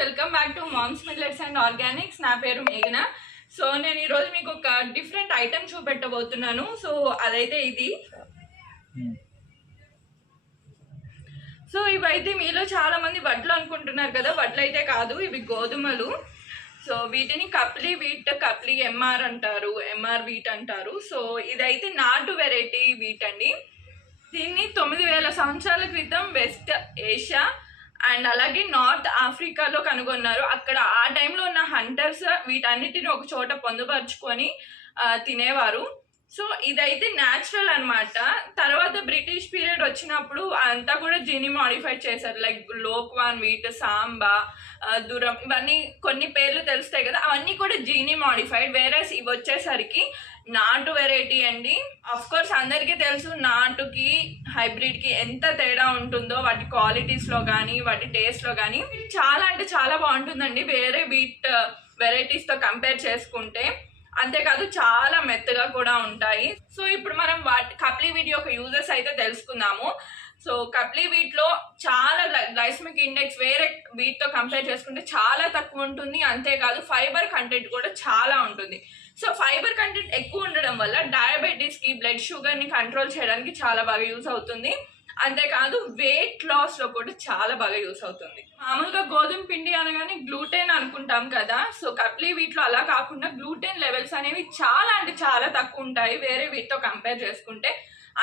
Welcome back to Mom's Millets and Organics. నా పేరు మేఘన. సో నేను ఈరోజు మీకు ఒక డిఫరెంట్ ఐటమ్ చూపెట్టబోతున్నాను. సో అదైతే ఇది. సో ఇవైతే మీలో చాలా మంది వడ్లు అనుకుంటున్నారు కదా, వడ్లు అయితే కాదు, ఇవి గోధుమలు. సో వీటిని కప్లీ వీట్, కప్లీ ఎంఆర్ అంటారు, ఎంఆర్ వీట్ అంటారు. సో ఇదైతే నాటు వెరైటీ వీట్ అండి. దీన్ని 9000 సంవత్సరాల క్రితం వెస్ట్ ఏషియా అండ్ అలాగే నార్త్ ఆఫ్రికాలో కనుగొన్నారు. అక్కడ ఆ టైంలో ఉన్న హంటర్స్ వీటన్నిటిని ఒక చోట పొందుపరుచుకొని తినేవారు. సో ఇదైతే న్యాచురల్ అనమాట. తర్వాత బ్రిటిష్ పీరియడ్ వచ్చినప్పుడు అంతా కూడా జీని మాడిఫై చేశారు. లైక్ లోక్వాన్ వీట్, సాంబా, దురం, ఇవన్నీ కొన్ని పేర్లు తెలుస్తాయి కదా, అవన్నీ కూడా జీని మాడిఫైడ్. వేరే ఇవి వచ్చేసరికి నాటు వెరైటీ అండి. అఫ్ కోర్స్ అందరికీ తెలుసు నాటుకి హైబ్రిడ్కి ఎంత తేడా ఉంటుందో, వాటి క్వాలిటీస్లో కానీ వాటి టేస్ట్లో కానీ. చాలా అంటే చాలా బాగుంటుందండి వేరే వీట్ వెరైటీస్తో కంపేర్ చేసుకుంటే. అంతేకాదు చాలా మెత్తగా కూడా ఉంటాయి. సో ఇప్పుడు మనం కప్లీ వీట్ యొక్క యూజెస్ అయితే తెలుసుకుందాము. సో కప్లీ వీట్లో చాలా గ్లైసెమిక్ ఇండెక్స్ వేరే వీట్తో కంపేర్ చేసుకుంటే చాలా తక్కువ ఉంటుంది. అంతేకాదు ఫైబర్ కంటెంట్ కూడా చాలా ఉంటుంది. సో ఫైబర్ కంటెంట్ ఎక్కువ ఉండడం వల్ల డయాబెటీస్కి, బ్లడ్ షుగర్ని కంట్రోల్ చేయడానికి చాలా బాగా యూజ్ అవుతుంది. అంతేకాదు వెయిట్ లాస్లో కూడా చాలా బాగా యూస్ అవుతుంది. మామూలుగా గోధుమ పిండి అనగానే గ్లూటెన్ అనుకుంటాం కదా. సో కప్లీ వీట్లో అలా కాకుండా గ్లూటెన్ లెవెల్స్ అనేవి చాలా అంటే చాలా తక్కువ ఉంటాయి వేరే వీటితో కంపేర్ చేసుకుంటే.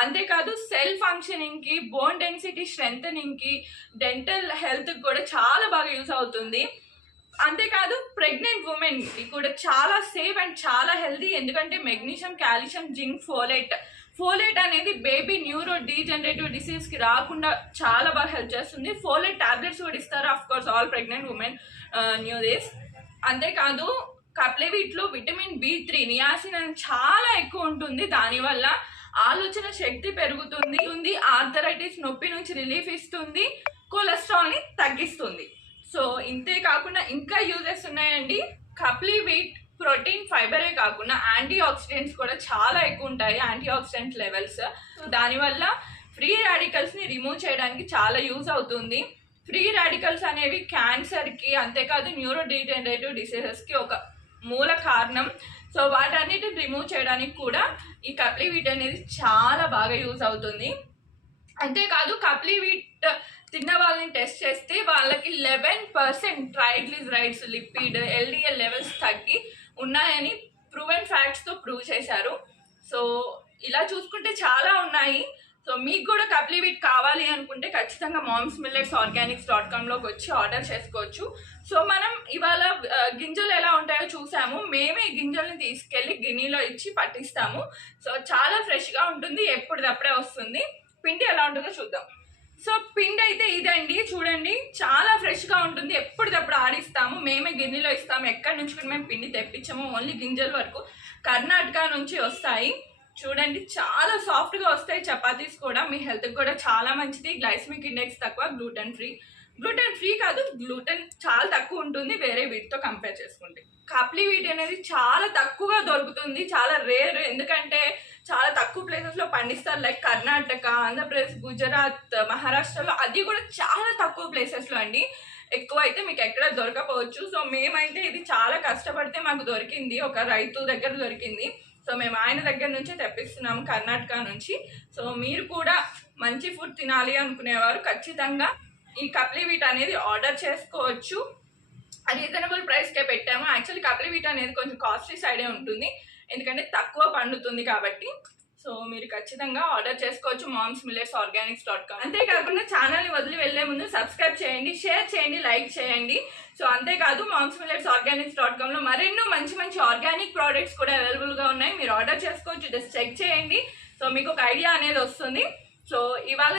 అంతేకాదు సెల్ ఫంక్షనింగ్కి, బోన్ డెన్సిటీ స్ట్రెంథనింగ్కి, డెంటల్ హెల్త్కి కూడా చాలా బాగా యూస్ అవుతుంది. అంతేకాదు ప్రెగ్నెంట్ ఉమెన్కి కూడా చాలా సేఫ్ అండ్ చాలా హెల్తీ. ఎందుకంటే మెగ్నీషియం, కాల్షియం, జింక్, ఫోలేట్ అనేది బేబీ న్యూరో డీజనరేటివ్ డిసీజ్కి రాకుండా చాలా బాగా హెల్ప్ చేస్తుంది. ఫోలేట్ టాబ్లెట్స్ కూడా ఇస్తారు of course all pregnant women new this. అంతేకాదు కప్లీ వీట్లో విటమిన్ B3, నియాసిన్ అని చాలా ఎక్కువ ఉంటుంది. దానివల్ల ఆలోచన శక్తి పెరుగుతుంది, ఆర్థరైటిస్ నొప్పి నుంచి రిలీఫ్ ఇస్తుంది, కొలెస్ట్రాల్ని తగ్గిస్తుంది. సో ఇంతే కాకుండా ఇంకా యూజెస్ ఉన్నాయండి. కప్లీ వీట్ ప్రోటీన్, ఫైబరే కాకుండా యాంటీ ఆక్సిడెంట్స్ కూడా చాలా ఎక్కువ ఉంటాయి, యాంటీ ఆక్సిడెంట్ లెవెల్స్. సో దానివల్ల ఫ్రీ రాడికల్స్ని రిమూవ్ చేయడానికి చాలా యూజ్ అవుతుంది. ఫ్రీ రాడికల్స్ అనేవి క్యాన్సర్కి, అంతేకాదు న్యూరో డీజనరేటివ్ డిసీజెస్కి ఒక మూల కారణం. సో వాటన్నిటిని రిమూవ్ చేయడానికి కూడా ఈ కప్లీ వీట్ అనేది చాలా బాగా యూజ్ అవుతుంది. అంతేకాదు కప్లీ వీట్ తిన్న వాళ్ళని టెస్ట్ చేస్తే వాళ్ళకి 11% ట్రైగ్లిజరైడ్స్, లిపిడ్, LDL లెవెల్స్ తగ్గి ఉన్నాయని ప్రూవెన్ ఫ్యాక్ట్స్తో ప్రూవ్ చేశారు. సో ఇలా చూసుకుంటే చాలా ఉన్నాయి. సో మీకు కూడా కప్లీ వీట్ కావాలి అనుకుంటే ఖచ్చితంగా momsmillets.organics.comలోకి వచ్చి ఆర్డర్ చేసుకోవచ్చు. సో మనం ఇవాళ గింజలు ఎలా ఉంటాయో చూసాము. మేమే గింజల్ని తీసుకెళ్ళి గిన్నెలో ఇచ్చి పట్టిస్తాము. సో చాలా ఫ్రెష్గా ఉంటుంది, ఎప్పటిదప్పుడే వస్తుంది. పిండి ఎలా ఉంటుందో చూద్దాం. సో పిండి అయితే ఇదండి, చూడండి చాలా ఫ్రెష్గా ఉంటుంది, ఎప్పటికప్పుడు ఆడిస్తాము. మేమే గిన్నెలో ఇస్తాము. ఎక్కడి నుంచి కూడా మేము పిండి తెప్పించాము, ఓన్లీ గింజల వరకు కర్ణాటక నుంచి వస్తాయి. చూడండి చాలా సాఫ్ట్గా వస్తాయి. చపాతీస్ కూడా మీ హెల్త్కి కూడా చాలా మంచిది. గ్లైసెమిక్ ఇండెక్స్ తక్కువ, గ్లూటెన్ ఫ్రీ కాదు, గ్లూటెన్ చాలా తక్కువ ఉంటుంది వేరే వీటితో కంపేర్ చేసుకుంటే. కప్లీ వీట్ అనేది చాలా తక్కువగా దొరుకుతుంది, చాలా రేర్. ఎందుకంటే చాలా తక్కువ ప్లేసెస్లో పండిస్తారు, లైక్ కర్ణాటక, ఆంధ్రప్రదేశ్, గుజరాత్, మహారాష్ట్రలో. అది కూడా చాలా తక్కువ ప్లేసెస్లో అండి. ఎక్కువ అయితే మీకు ఎక్కడ దొరకపోవచ్చు. సో మేమైతే ఇది చాలా కష్టపడితే మాకు దొరికింది, ఒక రైతు దగ్గర దొరికింది. సో మేము ఆయన దగ్గర నుంచే తెప్పిస్తున్నాము, కర్ణాటక నుంచి. సో మీరు కూడా మంచి ఫుడ్ తినాలి అనుకునేవారు ఖచ్చితంగా ఈ కప్లీ వీట్ అనేది ఆర్డర్ చేసుకోవచ్చు. రీజనబుల్ ప్రైస్కే పెట్టాము. యాక్చువల్లీ కప్లీ వీట్ అనేది కొంచెం కాస్ట్లీ సైడే ఉంటుంది, ఎందుకంటే తక్కువ పండుతుంది కాబట్టి. సో మీరు ఖచ్చితంగా ఆర్డర్ చేసుకోవచ్చు momsmillets.organics.com. అంతేకాకుండా ఛానల్ని వదిలి వెళ్లే ముందు సబ్స్క్రైబ్ చేయండి, షేర్ చేయండి, లైక్ చేయండి. సో అంతేకాదు momsmillets.organics.comలో మరెన్నో మంచి ఆర్గానిక్ ప్రోడక్ట్స్ కూడా అవైలబుల్గా ఉన్నాయి. మీరు ఆర్డర్ చేసుకోవచ్చు, జస్ట్ చెక్ చేయండి. సో మీకు ఒక ఐడియా అనేది వస్తుంది. సో ఇవాళ